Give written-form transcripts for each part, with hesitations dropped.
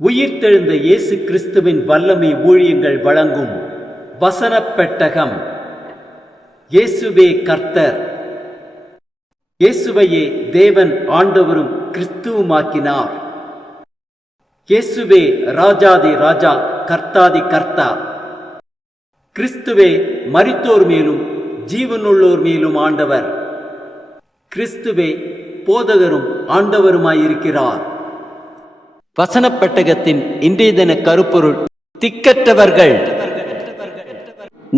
உயிர்த்தெழுந்த இயேசு கிறிஸ்துவின் வல்லமை ஊழியங்கள் வழங்கும் வசனப் பெட்டகம். இயேசுவே கர்த்தர். இயேசுவையே தேவன் ஆண்டவரும் கிறிஸ்துவுமாக்கினார். இயேசுவே ராஜாதி ராஜா, கர்த்தாதி கர்த்தா. கிறிஸ்துவே மரித்தோர் மேலும் ஜீவனுள்ளோர் மேலும் ஆண்டவர். கிறிஸ்துவே போதகரும் ஆண்டவருமாயிருக்கிறார். வசனப் பெட்டகத்தின் இன்றைய தின கருப்பொருள்: திக்கற்றவர்கள்.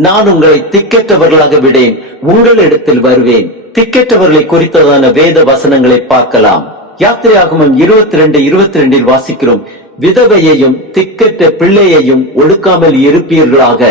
நான் உங்களை திக்கற்றவர்களாக விடேன், உங்களிடத்தில் வருவேன். திக்கற்றவர்களை குறித்ததான வேத வசனங்களை பார்க்கலாம். யாத்திரையாகமம் 22:22 வாசிக்கிறோம், விதவையையும் திக்கற்ற பிள்ளையையும் ஒடுக்காமல் இருப்பீர்களாக.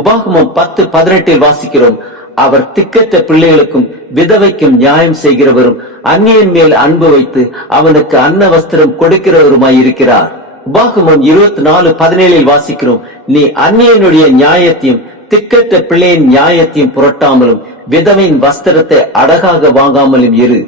உபாகமம் 10:18 வாசிக்கிறோம், அவர் திக்கற்ற பிள்ளைகளுக்கும் விதவைக்கும் நியாயம் செய்கிறவரும் அந்நியன் மேல் அன்பு வைத்து அவனுக்கு அன்ன வஸ்திரம் கொடுக்கிறவருமாயிருக்கிறார். உபாகமம் 24:17 வாசிக்கிறோம், நீ அந்நியனுடைய நியாயத்தையும் திக்கற்ற பிள்ளையின் நியாயத்தையும் புரட்டாமலும் விதவையின் வஸ்திரத்தை அடகாக வாங்காமலும் இரு.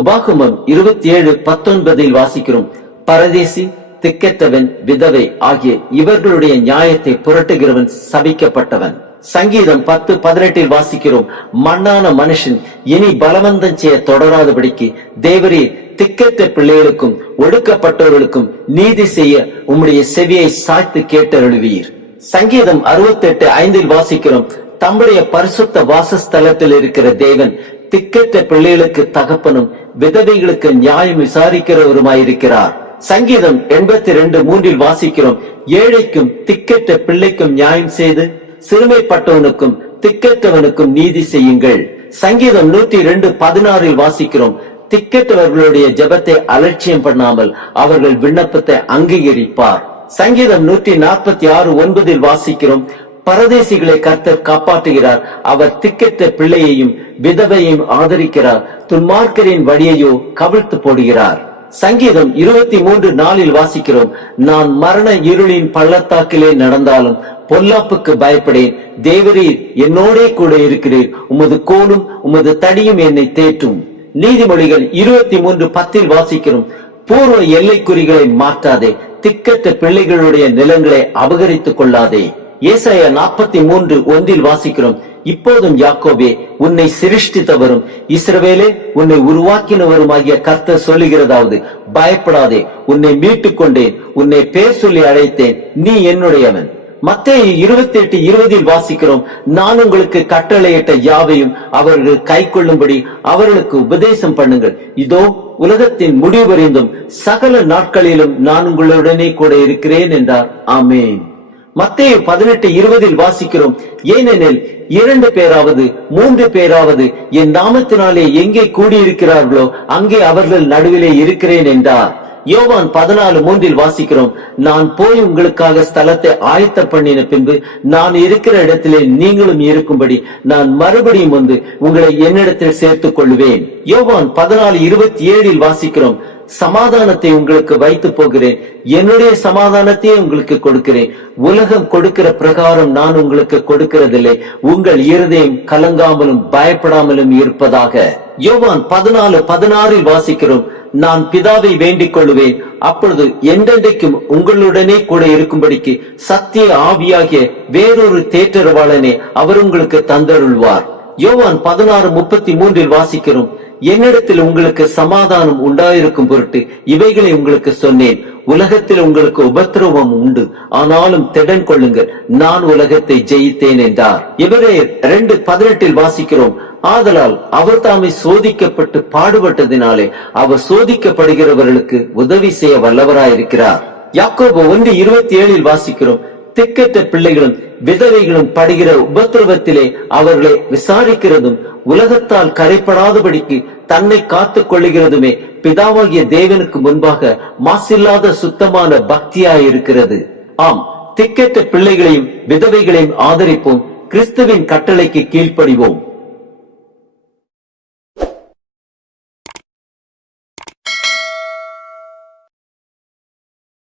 உபாகமம் 27:19 வாசிக்கிறோம், பரதேசி, திக்கற்றவன், விதவை ஆகிய இவர்களுடைய நியாயத்தை புரட்டுகிறவன் சபிக்கப்பட்டவன். சங்கீதம் 10:18 வாசிக்கிறோம், மண்ணான மனுஷன் இனி பலவந்தம் செய்ய தொடராதபடிக்கு தேவரே திக்கற்ற பிள்ளைகளுக்கும் ஒடுக்கப்பட்டவர்களுக்கும் நீதி செய்ய உம்முடைய செவியை சாய்த்து கேட்டருளுவீர். சங்கீதம் 68:5 வாசிக்கிறோம், தம்முடைய பரிசுத்த வாசஸ்தலத்தில் இருக்கிற தேவன் திக்கற்ற பிள்ளைகளுக்கு தகப்பனும் விதவைகளுக்கு நியாயம் விசாரிக்கிறவருமாயிருக்கிறார். சங்கீதம் 82:3 வாசிக்கிறோம், ஏழைக்கும் திக்கற்ற பிள்ளைக்கும் நியாயம் செய்து சிறுமைப்பட்டவனுக்கும் திக்கற்றவனுக்கும் நீதி செய்யுங்கள். சங்கீதம் 102:16 வாசிக்கிறோம், திக்கற்றவர்களுடைய ஜெபத்தை அலட்சியம் பண்ணாமல் அவர்கள் விண்ணப்பத்தை அங்கீகரிப்பார். சங்கீதம் 146:9 வாசிக்கிறோம், பரதேசிகளை கர்த்தர் காப்பாற்றுகிறார், அவர் திக்கற்ற பிள்ளையையும் விதவையையும் ஆதரிக்கிறார், துன்மார்க்கரின் வழியையோ கவிழ்த்து போடுகிறார். சங்கீதம் 23:4 வாசிக்கிறோம், நான் மரண இருளின் பள்ளத்தாக்கிலே நடந்தாலும் பொல்லாப்புக்கு பயப்படேன், தேவரீர் என்னோடே கூட இருக்கிறீர், உமது கோலும் உமது தடியும் என்னை தேற்றும். நீதிமொழிகள் 23:10 வாசிக்கிறோம், பூர்வ எல்லைக்குறிகளை மாற்றாதே, திக்கற்ற பிள்ளைகளுடைய நிலங்களை அபகரித்துக் கொள்ளாதே. ஏசாயா 43:1 வாசிக்கிறோம், இப்போதும் யாக்கோபே உன்னை சிருஷ்டித்தவரும் இஸ்ரவேலே உன்னை உருவாக்கினவருமாகிய கர்த்தர் சொல்லுகிறதாவது, பயப்படாதே, உன்னை மீட்டுக் கொண்டேன், உன்னை பேர் சொல்லி அழைத்தேன், நீ என்னுடையவன். மத்தேயு 28:20 வாசிக்கிறோம், நான் உங்களுக்கு கட்டளையிட்ட யாவையும் அவர்கள் கை கொள்ளும்படி அவர்களுக்கு உபதேசம் பண்ணுங்கள், இதோ உலகத்தின் முடிவறிந்தும் சகல நாட்களிலும் நான் உங்களுடனே கூட இருக்கிறேன் என்றார். ஆமென். மத்தேயு 18:20 வாசிக்கிறோம், ஏனெனில் 2 பேராவது 3 பேராவது என் நாமத்தினாலே எங்கே கூடியிருக்கிறார்களோ அங்கே அவர்கள் நடுவிலே இருக்கிறேன் என்றார். யோவான் 14:3 வாசிக்கிறோம், நான் போய் உங்களுக்காக ஸ்தலத்தை ஆயத்த பண்ணின பின்பு நான் இருக்கிற இடத்திலே நீங்களும் இருக்கும்படி நான் மறுபடியும் வந்து உங்களை என்னிடத்தில் சேர்த்துக் கொள்வேன். யோவான் 14:27 வாசிக்கிறோம், சமாதானத்தை உங்களுக்கு வைத்து போகிறேன், என்னுடைய சமாதானத்தையே உங்களுக்கு கொடுக்கிறேன், உலகம் கொடுக்கிற பிரகாரம் நான் உங்களுக்கு கொடுக்கிறதில்லை, உங்கள் இருதயம் கலங்காமலும் பயப்படாமலும் இருப்பதாக. யோவான் 14:16 வாசிக்கிறோம், நான் பிதாவை வேண்டிக் கொள்ளுவேன், அப்பொழுது என்றென்றைக்கும் உங்களுடனே கூட இருக்கும்படிக்கு சத்திய ஆவியாகிய வேறொரு தேற்றரவாளனே அவர் உங்களுக்கு தந்தருள்வார். யோவான் 16:33 வாசிக்கிறோம், என்னிடத்தில் உங்களுக்கு சமாதானம் உண்டாயிருக்கும் பொருட்டு இவைகளை உங்களுக்கு சொன்னேன், உலகத்தில் உங்களுக்கு உபத்திரவம் உண்டு, ஆனாலும் திடன் கொள்ளுங்கள், நான் உலகத்தை ஜெயித்தேன் என்றார். எபிரேயர் 2:18 வாசிக்கிறோம், ஆதலால் அவர் தாமே சோதிக்கப்பட்டு பாடுபட்டதினாலே அவர் சோதிக்கப்படுகிறவர்களுக்கு உதவி செய்ய வல்லவராயிருக்கிறார். யாக்கோபு 1:27 வாசிக்கிறோம், திக்கற்ற பிள்ளைகளும் விதவைகளும் படுகிற உபத்திரவத்திலே அவர்களை விசாரிக்கிறதும் உலகத்தால் கரைப்படாதபடிக்கு தன்னை காத்துக் கொள்ளுகிறதுமே பிதாவாகிய தேவனுக்கு முன்பாக மாசில்லாத சுத்தமான பக்தியாயிருக்கிறது. ஆம், திக்கற்ற பிள்ளைகளையும் விதவைகளையும் ஆதரிப்போம், கிறிஸ்துவின் கட்டளைக்கு கீழ்ப்படிவோம்.